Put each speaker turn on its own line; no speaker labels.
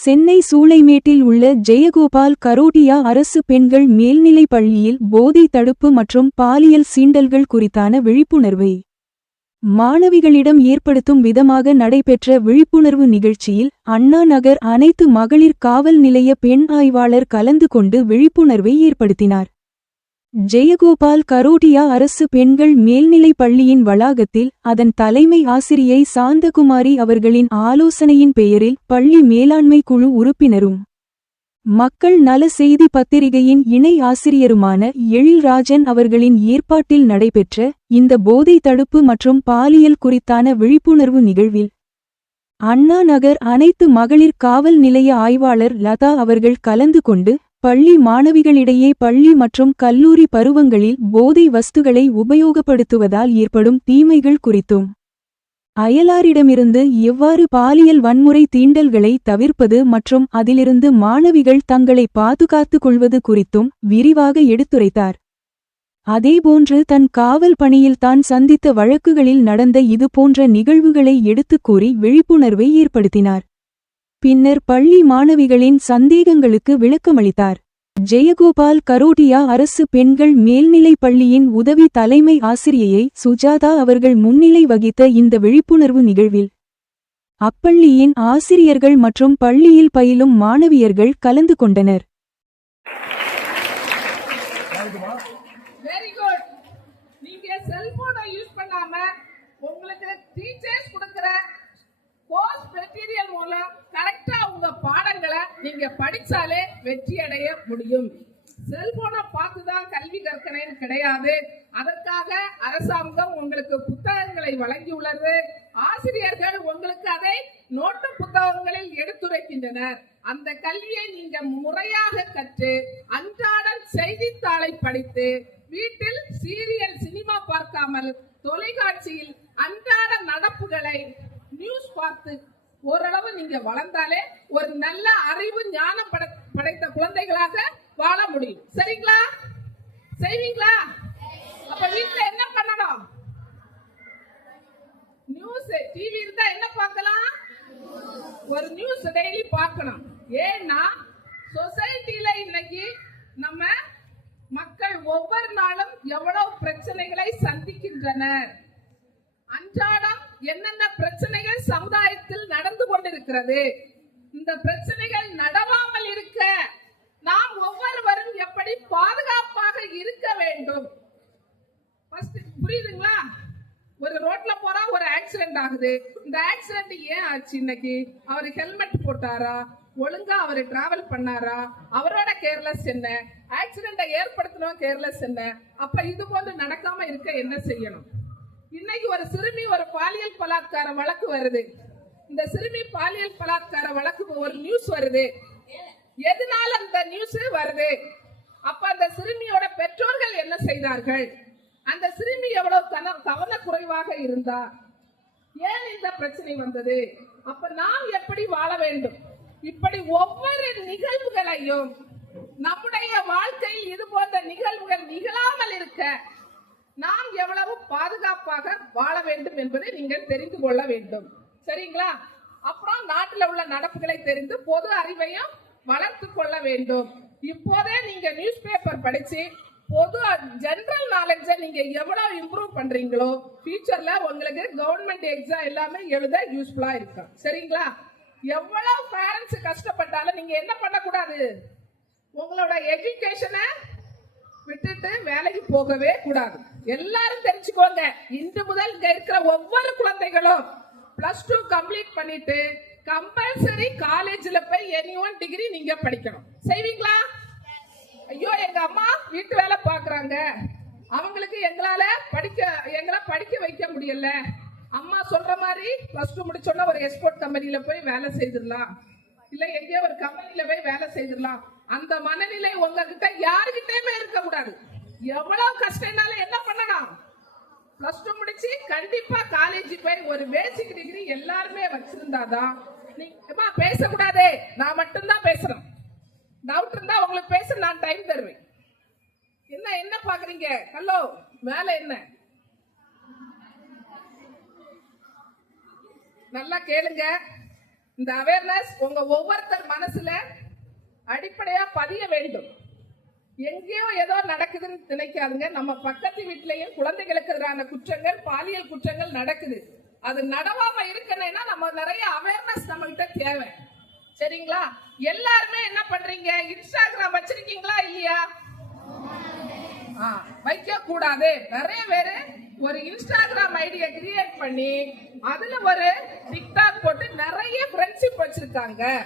சென்னை சூளைமேட்டில் உள்ள ஜெயகோபால் கரோட்டியா அரசு பெண்கள் மேல்நிலைப் பள்ளியில் போதை தடுப்பு மற்றும் பாலியல் சீண்டல்கள் குறித்தான விழிப்புணர்வை மாணவிகளிடம் ஏற்படுத்தும் விதமாக நடைபெற்ற விழிப்புணர்வு நிகழ்ச்சியில் அண்ணா நகர் அனைத்து மகளிர் காவல் நிலைய பெண் ஆய்வாளர் கலந்து கொண்டு விழிப்புணர்வை ஏற்படுத்தினார். ஜெயகோபால் கரோடியா அரசு பெண்கள் மேல்நிலைப் பள்ளியின் வளாகத்தில் அதன் தலைமை ஆசிரியை சாந்தகுமாரி அவர்களின் ஆலோசனையின் பெயரில் பள்ளி மேலாண்மை குழு உறுப்பினரும் மக்கள் நல செய்தி பத்திரிகையின் இணை ஆசிரியருமான எழில்ராஜன் அவர்களின் ஏற்பாட்டில் நடைபெற்ற இந்த போதை தடுப்பு மற்றும் பாலியல் குறித்தான விழிப்புணர்வு நிகழ்வில் அண்ணா நகர் அனைத்து மகளிர் காவல் நிலைய ஆய்வாளர் லதா அவர்கள் கலந்து கொண்டு பள்ளி மாணவிகளிடையே பள்ளி மற்றும் கல்லூரி பருவங்களில் போதை வஸ்துகளை உபயோகப்படுத்துவதால் ஏற்படும் தீமைகள் குறித்தும் அயலாரிடமிருந்து எவ்வாறு பாலியல் வன்முறை தீண்டல்களை தவிர்ப்பது மற்றும் அதிலிருந்து மாணவிகள் தங்களை பாதுகாத்துக் கொள்வது குறித்தும் விரிவாக எடுத்துரைத்தார். அதேபோன்று தன் காவல் பணியில் தான் சந்தித்த வழக்குகளில் நடந்த இதுபோன்ற நிகழ்வுகளை எடுத்துக் கூறி விழிப்புணர்வை ஏற்படுத்தினார். பின்னர் பள்ளி மாணவிகளின் சந்தேகங்களுக்கு விளக்கமளித்தார். ஜெயகோபால் கரோடியா அரசு பெண்கள் மேல்நிலைப் பள்ளியின் உதவி தலைமை ஆசிரியையை சுஜாதா அவர்கள் முன்னிலை வகித்த இந்த விழிப்புணர்வு நிகழ்வில் அப்பள்ளியின் ஆசிரியர்கள் மற்றும் பள்ளியில் பயிலும் மாணவியர்கள் கலந்து கொண்டனர்.
உங்களுக்கு டீச்சர்ஸ் கொடுக்கிற கோர்ஸ் மெட்டீரியல் மூலம் கரெக்டா உங்க பாடங்களை நீங்க படிச்சாலே வெற்றி அடைய முடியும். செல்போனை பார்த்து தான் கல்வி கற்கனேன்னு கிடையாது. அதற்காக அரசாங்கம் உங்களுக்கு புத்தகங்களை வழங்கியுள்ளது ஆசிரியர்கள் உங்களுக்கு அதை நோட்டு புத்தகங்களில் எடுத்துரைக்கின்றனர். அந்த கல்வியை நீங்க முறையாக கற்று அன்றாடம் செய்தித்தாளை படித்து வீட்டில் சீரியல் சினிமா பார்க்காமல் தொலைக்காட்சியில் அன்றாட நடப்புகளை நியூஸ் பார்த்து ஓரளவு நீங்க வளர்ந்தாலே ஒரு நல்ல அறிவு ஞானம் படைத்த குழந்தைகளாக வாழ முடியும். சரிங்களா? செய்வீங்களா? அப்ப வீட்டுல என்ன பண்ணணும்? நியூஸ் டிவி இருந்தா என்ன பார்க்கலாம்? ஒரு நியூஸ் டெய்லி பார்க்கணும். ஏன்னா சொசைட்டில இன்னைக்கு நம்ம மக்கள் ஒவ்வொரு நாளும் எவ்வளவு பிரச்சனைகளை சந்திக்கின்றனர். அன்றாடம் என்னென்ன பிரச்சனைகள் சமுதாயத்தில் நடந்து கொண்டிருக்கிறது இந்த பிரச்சனைகள் நடவாமல் இருக்க நாம் ஒவ்வொருவரும் எப்படி பாதுகாப்பாக இருக்க வேண்டும்? புரியுதுங்களா? ஒரு ரோட்ல போறா ஒரு ஆக்சிடென்ட் ஆகுது. இந்த ஆக்சிடென்ட் ஏன் ஆச்சு இன்னைக்கு? அவர் ஹெல்மெட் போட்டாரா? ஒழுங்கா அவர் டிராவல் பண்ணாரா? அவரோட கேர்லெஸ் என்ன? ஆக்சிடென்ட்டை ஏற்படுத்தணும் கேர்லெஸ் என்ன? அப்ப இது போன்று நடக்காம இருக்க என்ன செய்யணும்? இன்னைக்கு ஒரு சிறுமி ஒரு பாலியல் பலாத்கார வழக்கு வருது. இந்த சிறுமி பாலியல் பலாத்கார வழக்கு ஒரு நியூஸ் வருது. எதனால அந்த நியூஸ் வருது? அப்ப அந்த சிறுமியோட பெற்றோர்கள் என்ன செய்தார்கள்? அந்த சிறுமி எவ்வளவு கன கவனக்குறைவாக இருந்தா? ஏன் இந்த பிரச்சனை வந்தது? அப்ப நாம் எப்படி வாழ வேண்டும்? இப்படி ஒவ்வொரு நிகழ்வுகளையும் நம்முடைய வாழ்க்கையில் இது போன்ற நிகழ்வுகள் நிகழாமல் இருக்க நாம் எவ்வளவு பாதுகாப்பாக வாழ வேண்டும் என்பதை நீங்கள் தெரிந்து கொள்ள வேண்டும். சரிங்களா? அப்புறம் நாட்டில் உள்ள நடப்புகளை தெரிந்து பொது அறிவையும் வளர்த்து கொள்ள வேண்டும். இப்போதே நீங்க நியூஸ் பேப்பர் படிச்சு பொது ஜெனரல் நாலேஜை நீங்க எவ்வளவு இம்ப்ரூவ் பண்றீங்களோ ஃபியூச்சர்ல உங்களுக்கு கவர்மெண்ட் எக்ஸாம் எல்லாமே எழுத யூஸ்ஃபுல்லா இருக்கும். சரிங்களா? எவ்வளவு பேரண்ட்ஸ் கஷ்டப்பட்டாலும் நீங்க என்ன பண்ணக்கூடாது? உங்களோட எஜுகேஷனை விட்டுட்டு வேலைக்கு போகவே கூடாது. எல்லாரும் தெரிஞ்சுக்கோங்க இன்று முதல் இங்க இருக்கிற ஒவ்வொரு குழந்தைகளும் பிளஸ் டூ கம்ப்ளீட் பண்ணிட்டு கம்பல்சரி காலேஜ்ல போய் எனி ஒன் டிகிரி நீங்க படிக்கணும். செய்வீங்களா? ஐயோ எங்க அம்மா வீட்டு வேலை பாக்குறாங்க. அவங்களுக்கு எங்களால படிக்க எங்களை படிக்க வைக்க முடியல. அம்மா சொல்ற மாதிரி பிளஸ் டூ முடிச்சோன்னா ஒரு எக்ஸ்போர்ட் கம்பெனியில போய் வேலை செய்திடலாம். இல்ல எங்கேயோ ஒரு கம்பெனியில போய் வேலை செய்திடலாம். அந்த மனநிலை உங்ககிட்ட யாருகிட்டயுமே இருக்க கூடாது. எவ்வளவு கஷ்டம்னாலும் என்ன பண்ணலாம்? பிளஸ் டூ முடிச்சு கண்டிப்பா காலேஜ் போய் ஒரு பேசிக் டிகிரி எல்லாருமே வச்சிருந்தாதான் நீங்க பேசக்கூடாதே. நான் மட்டும்தான் பேசுறேன். டவுட் இருந்தா உங்களுக்கு பேச நான் டைம் தருவேன். என்ன என்ன பாக்குறீங்க ஹலோ வேலை என்ன? நல்லா கேளுங்க. இந்த அவேர்னஸ் உங்க ஒவ்வொருத்தர் மனசுல அடிப்படையா பதிய வேண்டும். எங்கேயோ ஏதோ நடக்குதுன்னு நினைக்காதுங்க. நம்ம பக்கத்து வீட்லயும் குழந்தைகளுக்கு எதிரான குற்றங்கள் பாலியல் குற்றங்கள் நடக்குது. அது நடவாம இருக்கணும்னா நம்ம நிறைய அவேர்னஸ் நம்ம கிட்ட தேவை. சரிங்களா? எல்லாருமே என்ன பண்றீங்க? இன்ஸ்டாகிராம் வச்சிருக்கீங்களா? இல்லையா? ஆ, வைக்க கூடாது நிறைய பேரு ஒரு இன்ஸ்டாகிராம் ஐடியை கிரியேட் பண்ணி அதுல ஒரு டிக்டாக் போட்டு நிறைய ஃப்ரெண்ட்ஷிப் வச்சிருக்காங்க.